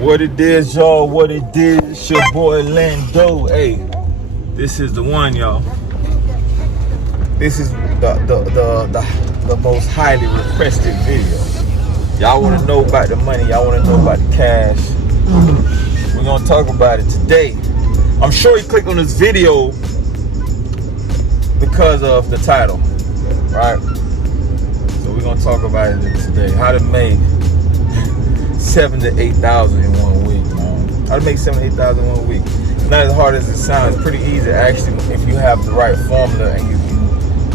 What it is, y'all, what it is, it's your boy Lando. Hey, this is the one, y'all. This is the most highly requested video. Y'all want to know about the money, y'all want to know about the cash. We're going to talk about it today. I'm sure you clicked on this video because of the title, right? So we're going to talk about it today. How to make 7,000 to 8,000 in 1 week, man. How to make 7,000 to 8,000 in 1 week. It's not as hard as it sounds. It's pretty easy, actually, if you have the right formula and you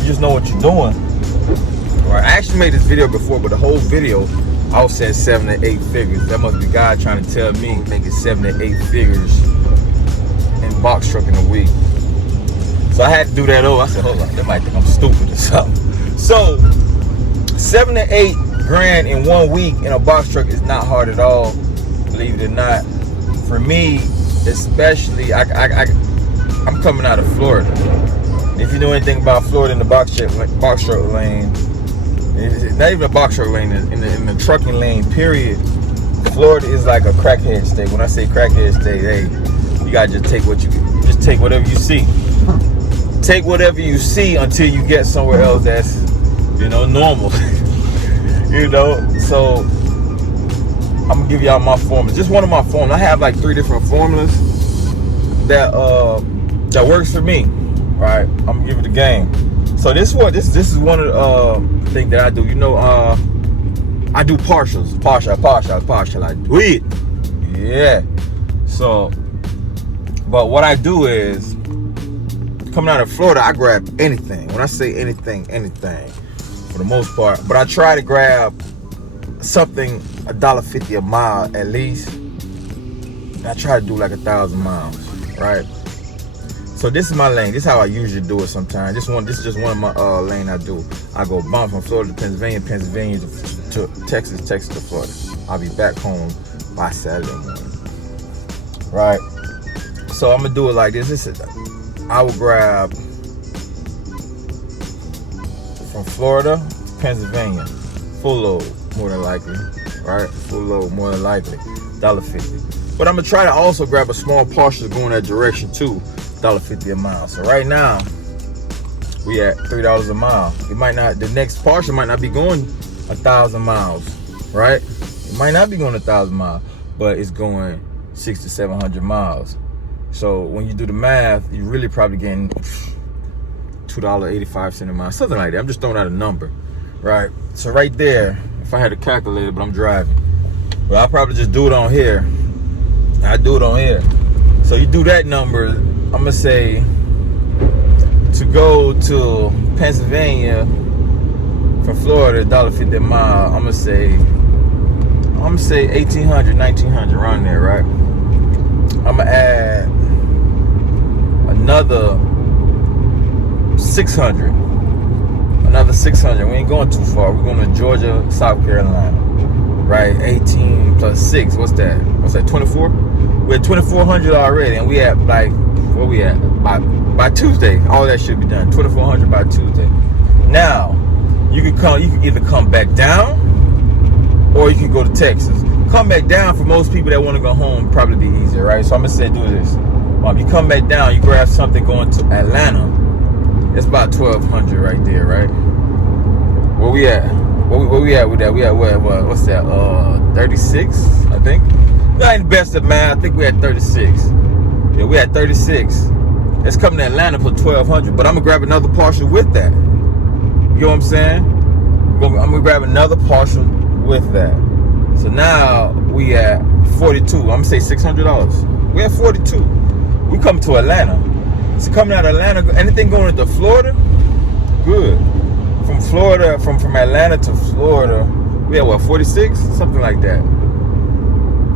just know what you're doing. Right? I actually made this video before, but the whole video, I was saying 7 to 8 figures. That must be God trying to tell me making 7 to 8 figures in Boxtruck in a week. So I had to do that over. I said, hold on, they might think I'm stupid or something. So 7 to 8 grand in 1 week in a box truck is not hard at all, believe it or not. For me, especially, I'm coming out of Florida. If you know anything about Florida in the box truck lane, it's not even a box truck lane, in the trucking lane, period. Florida is like a crackhead state. When I say crackhead state, hey, you gotta just take whatever you see. Take whatever you see until you get somewhere else that's, normal. So I'm gonna give y'all my formulas. Just one of my formulas. I have like 3 different formulas that works for me. Right? I'm gonna give it a game. So this is one of the things that I do. I do partials. Partial. I do it. Yeah. So, but what I do is, coming out of Florida, I grab anything. When I say anything, for the most part. But I try to grab something $1.50 a mile at least. I try to do like 1,000 miles, right? So this is my lane. This is how I usually do it sometimes. This is just one of my lane I do. I go bump from Florida to Pennsylvania to Texas to Florida. I'll be back home by Saturday morning, right? So I'm gonna do it like this. I will grab from Florida to Pennsylvania, full load, more than likely, right? Full load, more than likely, $1.50. But I'm gonna try to also grab a small partial to go in that direction too, $1.50 a mile. So right now, we at $3 a mile. The next partial might not be going 1,000 miles, right? It might not be going 1,000 miles, but it's going 600 to 700 miles. So when you do the math, you're really probably getting $2.85 a mile, something like that. I'm just throwing out a number, right? So right there, if I had a calculator, but I'm driving, well, I'll probably just do it on here. I do it on here. So you do that number. I'm gonna say to go to Pennsylvania from Florida, $1.50 a mile. I'm gonna say 1,800, 1,900, around there, right? I'm gonna add another 600. Another 600. We ain't going too far. We're going to Georgia, South Carolina. Right? 18 plus 6. What's that? 24? We're at 2,400 already, and we at like, where we at? By Tuesday. All that should be done. 2,400 by Tuesday. Now, you can either come back down, or you can go to Texas. Come back down, for most people that want to go home, probably be easier, right? So I'm gonna say do this. You come back down, you grab something going to Atlanta. It's about 1,200 right there, right? Where we at? Where we at with that? We at what? What's that? 36, I think. That ain't the best of math. I think we at 36. Yeah, we at 36. It's coming to Atlanta for 1,200, but I'm gonna grab another partial with that. You know what I'm saying? I'm gonna grab another partial with that. So now we at 42. I'm gonna say $600. We at 42. We come to Atlanta. So coming out of Atlanta, anything going into Florida, good. From Florida, from Atlanta to Florida, we at what, 46? Something like that.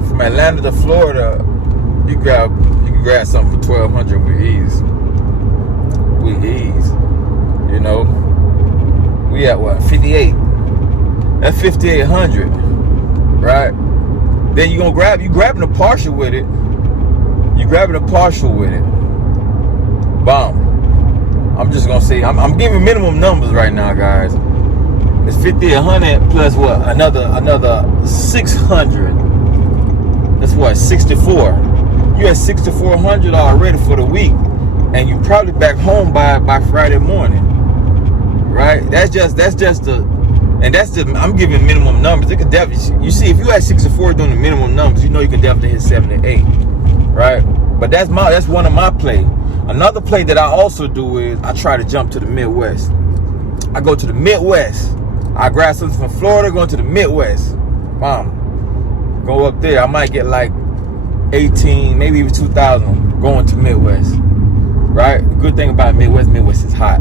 From Atlanta to Florida, you can grab something for 1,200 with ease. With ease. We at what, 58? That's 5,800, right? Then you grabbing a partial with it. Bomb. I'm just gonna say, I'm giving minimum numbers right now, guys. It's 50, 100 plus what? Another 600. That's what, 64. You at 6,400 already for the week, and you probably back home by Friday morning, right? That's just I'm giving minimum numbers. It could definitely, you see, if you at 64 doing the minimum numbers, you know you can definitely hit 7 to 8, right? But that's one of my plays. Another play that I also do is I try to jump to the Midwest. I go to the Midwest. I grab something from Florida, going to the Midwest. Bam. Go up there. I might get like 18, maybe even 2,000 going to Midwest. Right? The good thing about Midwest is hot.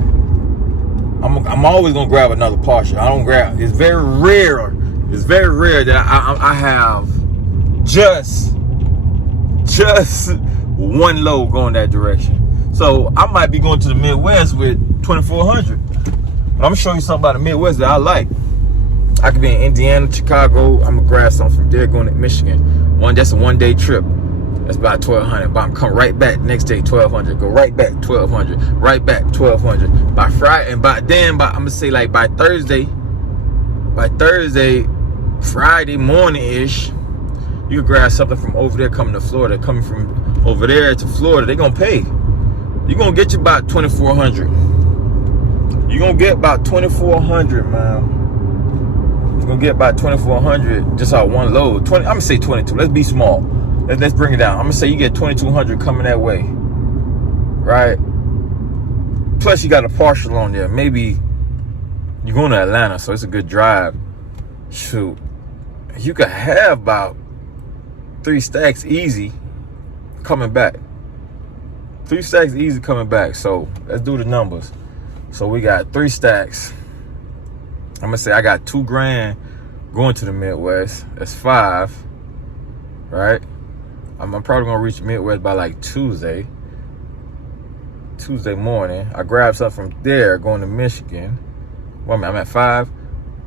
I'm always gonna grab another partial. I don't grab. It's very rare. It's very rare that I have just one load going that direction. So I might be going to the Midwest with 2,400. But I'm gonna show you something about the Midwest that I like. I could be in Indiana, Chicago. I'm gonna grab something from there going to Michigan. That's a 1 day trip. That's about 1,200. But I'm coming right back next day, 1,200. Go right back, 1,200. Right back, 1,200. By Friday, and I'm gonna say like by Thursday, Friday morning-ish, you can grab something from over there coming to Florida. Coming from over there to Florida, they're gonna pay. You're gonna get you about 2,400. You're gonna get about 2,400, man. You're gonna get about 2,400 just on one load. I'm gonna say 22. Let's be small. Let's bring it down. I'm gonna say you get 2,200 coming that way, right? Plus you got a partial on there. Maybe you're going to Atlanta, so it's a good drive. Shoot, you could have about 3 stacks easy coming back. 3 stacks easy coming back. So let's do the numbers. So we got 3 stacks. I'm gonna say I got $2,000 going to the Midwest. That's 5, right? I'm probably gonna reach Midwest by like Tuesday morning. I grabbed something from there going to Michigan. Well, I'm at 5.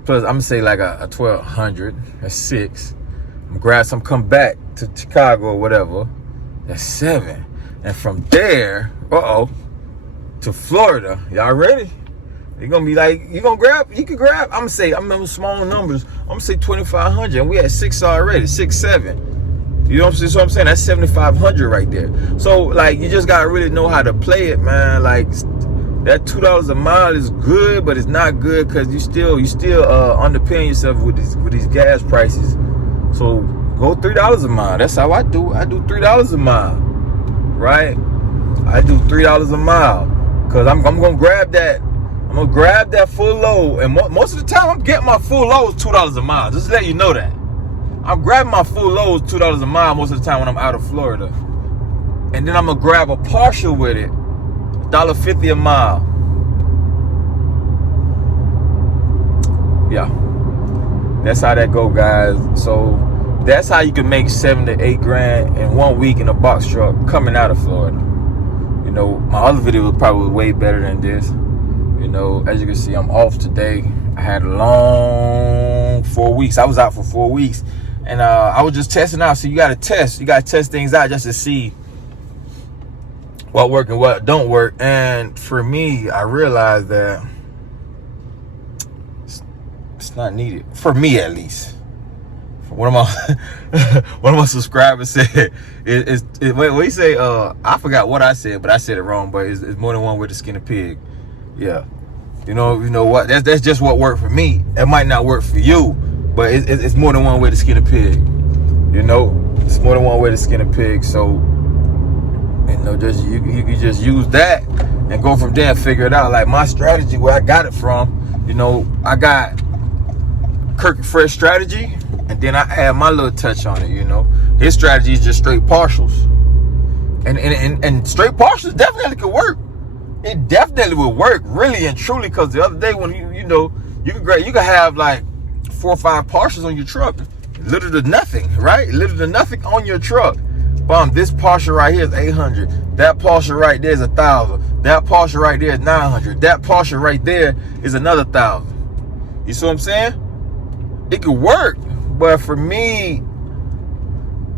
Plus, I'm gonna say like a 1,200. That's 6. I'm gonna grab some, come back to Chicago or whatever. That's 7. And from there, to Florida. Y'all ready? You're gonna be like, you can grab. I'm gonna say, I'm small numbers. I'm gonna say 2,500, and we at 6 already, 6, 7. You know what I'm saying? That's 7,500 right there. So like, you just gotta really know how to play it, man. Like that $2 a mile is good, but it's not good because you still underpaying yourself with these gas prices. So go $3 a mile. That's how I do. I do $3 a mile, right? I do $3 a mile because I'm gonna grab that. I'm gonna grab that full load, and most of the time I'm getting my full load $2 a mile. Just to let you know that. I'm grabbing my full loads $2 a mile most of the time when I'm out of Florida. And then I'm gonna grab a partial with it, $1.50 a mile. Yeah. That's how that go, guys. So that's how you can make 7 to 8 grand in 1 week in a box truck coming out of Florida. You know, my other video was probably way better than this. You know, as you can see, I'm off today. I had a long 4 weeks. I was out for 4 weeks. And I was just testing out. So you got to test. You got to test things out just to see what work and what don't work. And for me, I realized that it's not needed. For me, at least. One of my subscribers said, what he say? I forgot what I said, but I said it wrong. But it's more than one way to skin a pig. Yeah. You know what? That's just what worked for me. It might not work for you. But it's more than one way to skin a pig. You know, it's more than one way to skin a pig. So, you know, just you can just use that and go from there and figure it out. Like my strategy, where I got it from, you know, I got Kirk Fresh strategy, and then I add my little touch on it. You know, his strategy is just straight partials, and straight partials definitely could work. It definitely would work, really and truly. Because the other day when you can have like 4 or 5 partials on your truck, little to nothing, right? Little to nothing on your truck. This partial right here is 800. That partial right there is 1,000. That partial right there is 900. That partial right there is another 1,000. You see what I'm saying? It could work, but for me,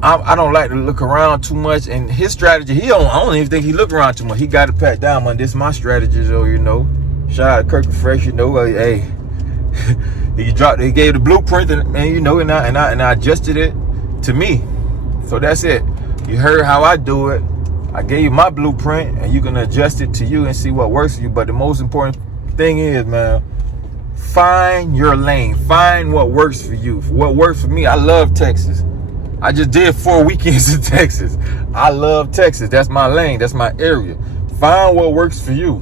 I don't like to look around too much. And his strategy, I don't even think he looked around too much. He got it packed down. Man, this is my strategy, though. You know, shout out to Kirk Fresh. You know, hey. He gave the blueprint, and I adjusted it to me. So that's it. You heard how I do it. I gave you my blueprint, and you can adjust it to you and see what works for you. But the most important thing is, man, find your lane. Find what works for you. What works for me, I love Texas. I just did 4 weekends in Texas. I love Texas. That's my lane. That's my area. Find what works for you.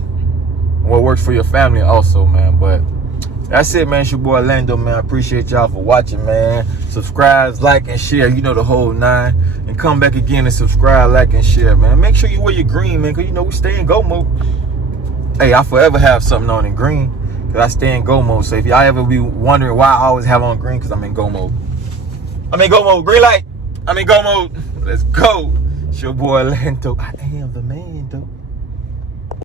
What works for your family also, man. But that's it, man. It's your boy Orlando, man. I appreciate y'all for watching, man. Subscribe, like, and share. You know the whole 9. And come back again and subscribe, like, and share, man. Make sure you wear your green, man, because, you know, we stay in go mode. Hey, I forever have something on in green, because I stay in go mode. So if y'all ever be wondering why I always have on green, because I'm in go mode. I'm in go mode. Green light. I'm in go mode. Let's go. It's your boy Orlando. I am the man, though.